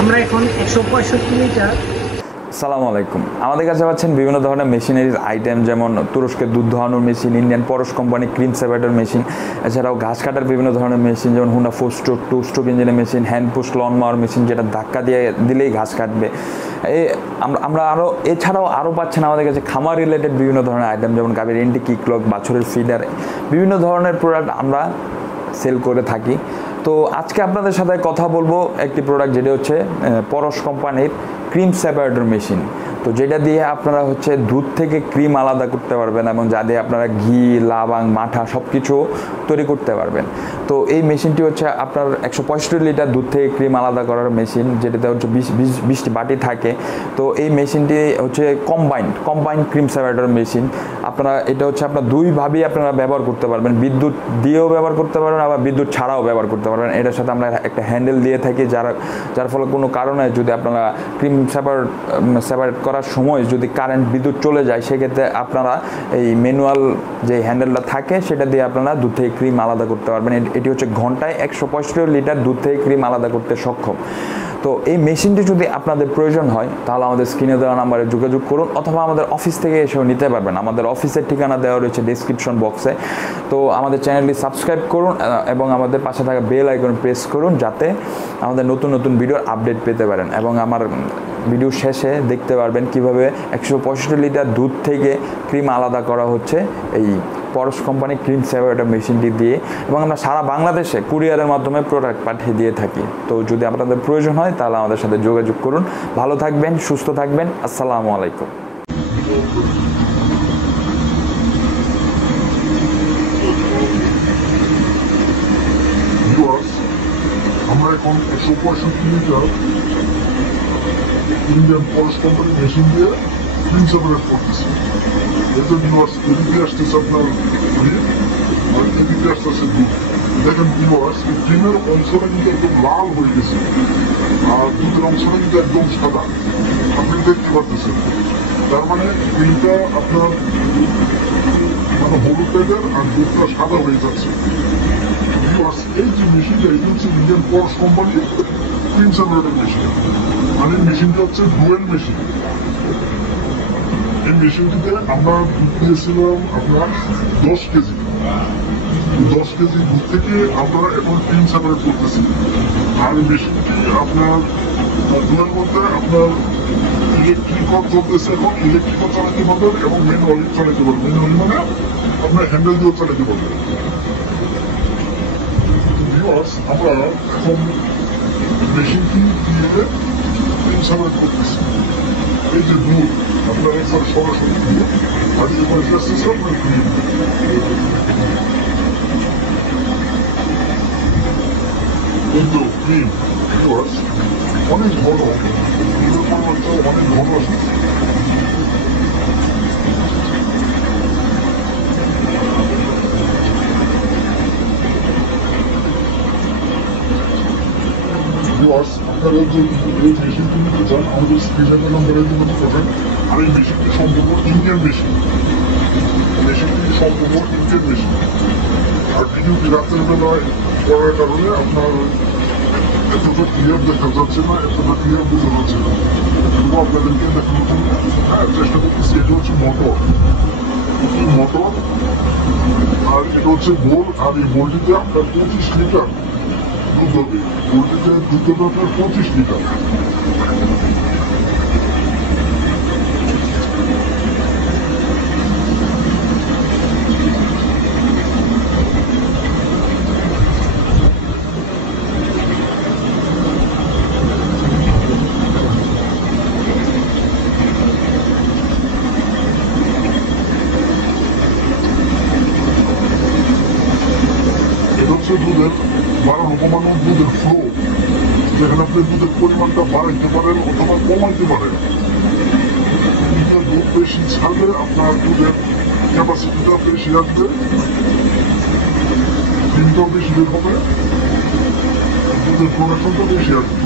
আমরা এখন 165 লিটার। আসসালামু আলাইকুম। আমাদের কাছে পাচ্ছেন বিভিন্ন ধরনের মেশিনারিজ আইটেম, যেমন তুরস্কের দুধ দোহানোর মেশিন, ইন্ডিয়ান পরশ কোম্পানি ক্রিম সেপারেটর মেশিন, এছাড়াও ঘাস কাটার বিভিন্ন ধরনের মেশিন, যেমন হুন্ডা 4 স্ট্রোক 2 স্ট্রোক ইঞ্জিনের machine, hand push loan মাওয়ার machine, যেটা ধাক্কা দিয়ে দিলেই ঘাস কাটবে। আমরা এছাড়াও আরও পাচ্ছেন আমাদের কাছে খামার রিলেটেড বিভিন্ন ধরনের আইটেম, যেমন গাভীর এন্টি কিকলক, বাছুরের ফিডার, বিভিন্ন ধরনের প্রোডাক্ট আমরা সেল করে থাকি। তো আজকে আপনাদের সাথে কথা বলবো একটি প্রোডাক্ট, যেটা হচ্ছে পরশ কোম্পানির ক্রিম সেপারেটর মেশিন। তো যেটা দিয়ে আপনারা হচ্ছে দুধ থেকে ক্রিম আলাদা করতে পারবেন, এবং যা দিয়ে আপনারা ঘি, লাবাং, মাঠা সব কিছু তৈরি করতে পারবেন। তো এই মেশিনটি হচ্ছে আপনার 165 লিটার দুধ থেকে ক্রিম আলাদা করার মেশিন, যেটাতে হচ্ছে 20টি বাটি থাকে। তো এই মেশিনটি হচ্ছে কম্বাইন্ড ক্রিম সেপারেটর মেশিন। এটা হচ্ছে আপনার দুইভাবেই আপনারা ব্যবহার করতে পারবেন, বিদ্যুৎ দিয়েও ব্যবহার করতে পারবেন, আবার বিদ্যুৎ ছাড়াও ব্যবহার করতে পারবেন। এটার সাথে আমরা একটা হ্যান্ডেল দিয়ে থাকি, যার ফলে কোনো কারণে যদি আপনারা ক্রিম সেপারেট করার সময় যদি বিদ্যুৎ চলে যায়, সেক্ষেত্রে আপনারা এই ম্যানুয়াল যে হ্যান্ডেলটা থাকে সেটা দিয়ে আপনারা দুধ থেকে ক্রিম আলাদা করতে পারবেন। এটি হচ্ছে ঘন্টায় 165 লিটার দুধ থেকে ক্রিম আলাদা করতে সক্ষম। তো এই মেশিনটি যদি আপনাদের প্রয়োজন হয়, তাহলে আমাদের স্ক্রিনে দেওয়া নাম্বারে যোগাযোগ করুন, অথবা আমাদের অফিস থেকে এসেও নিতে পারবেন। আমাদের অফিসের ঠিকানা দেওয়া রয়েছে ডেসক্রিপশন বক্সে। তো আমাদের চ্যানেলটি সাবস্ক্রাইব করুন এবং আমাদের পাশে থাকা বেল আইকন প্রেস করুন, যাতে আমাদের নতুন নতুন ভিডিওর আপডেট পেতে পারেন। এবং আমার ভিডিও শেষে দেখতে পারবেন কিভাবে 165 লিটার দুধ থেকে ক্রিম আলাদা করা হচ্ছে এই পরশ কোম্পানি ক্রিম সেপারেটর মেশিনটি দিয়ে, এবং আমরা সারা বাংলাদেশে কুরিয়ারের মাধ্যমে প্রোডাক্ট পাঠিয়ে দিয়ে থাকি। তো যদি আপনাদের প্রয়োজন হয়, তাহলে আমাদের সাথে যোগাযোগ করুন। ভালো থাকবেন, সুস্থ থাকবেন। আসসালামু আলাইকুম। আমরা এখন 165 লিটার ইন্ডিয়ান পরশ কোম্পানি মেশিন দিয়ে ক্রিম সেপারেট করতেছি। এতে ভিউয়ার্স, এদিকে আসতেছে আপনার ক্রিম আর এদিকে আসতেছে দুধ। দেখেন ভিউয়ার্স, এই ক্রিমের অংশটা কিন্তু একদম লাল হয়ে গেছে, আর দুধের অংশটা কিন্তু একদম সাদা, আপনি দেখতে পাচ্ছেন। তার মানে ক্রিমটা আপনার হলুদ টাইপের আর দুধটা সাদা হয়ে যাচ্ছে। এই যে মেশিনটা, এটা হচ্ছে ইন্ডিয়ান পরশ কোম্পানির ক্রিম সেপারেটর মেশিন। মানে মেশিনটা হচ্ছে ডুয়েল মেশিন। এই মেশিনটিতে আমরা দুধ দিয়েছিলাম আপনার 10 কেজি দুধ থেকে আমরা এখন ক্রিম সেপারেট করতেছি। আর এই মেশিনটি আপনার ডুয়েল মধ্যে আপনার ইলেকট্রিকও চলতেছে, এখন ইলেকট্রিকও চালাতে পারবেন এবং ম্যানুয়ালি চালাতে পারবেন। ম্যানুয়ালি মানে আপনার হ্যান্ডেল দিয়েও চালাতে পারবেন। আমরা এখন মেশিনটি দিয়ে ক্রিম সেপারেট করতেছি। এই যে দুধ আপনার একবার সরাসরি দুধ, আর যে পয়সা আসতেছে আপনার ক্রিম। কিন্তু ক্রিম অনেক ঘন, ক্রিমের পরিমাণটা অনেক ঘন আসতেছে। আপনারা যদি এই মেশিনটি নিতে চান, আমাদের স্ক্রিনে নাম্বারে যোগাযোগ করবেন। আর এই মেশিনটি সম্পূর্ণ ইন্ডিয়ান মেশিন, আর ভিডিওটি রাতের বেলায় করার কারণে আপনার এতটা ক্লিয়ার দেখা যাচ্ছে না, এতটা ক্লিয়ার বোঝা যাচ্ছে না। তবু আপনাদেরকে দেখানোর জন্য চেষ্টা করতেছি। এটা হচ্ছে মোটর, আর এটা হচ্ছে বোল। আর এই বোলটিতে আপনার 25 লিটার দুধ হবে। বোলটিতে দুধ হবে আপনার 25 লিটার। দুধের বাড়ানো কমানো, দুধের ফ্লো, যেখানে আপনি দুধের পরিমাণটা বাড়াইতে পারেন অথবা কমাইতে পারেন। দুধ বেশি ছাড়লে আপনার দুধের ক্যাপাসিটিটা বেশি আসবে, ক্রিমটাও বেশি বের হবে, দুধের প্রোডাকশনটা বেশি আসবে।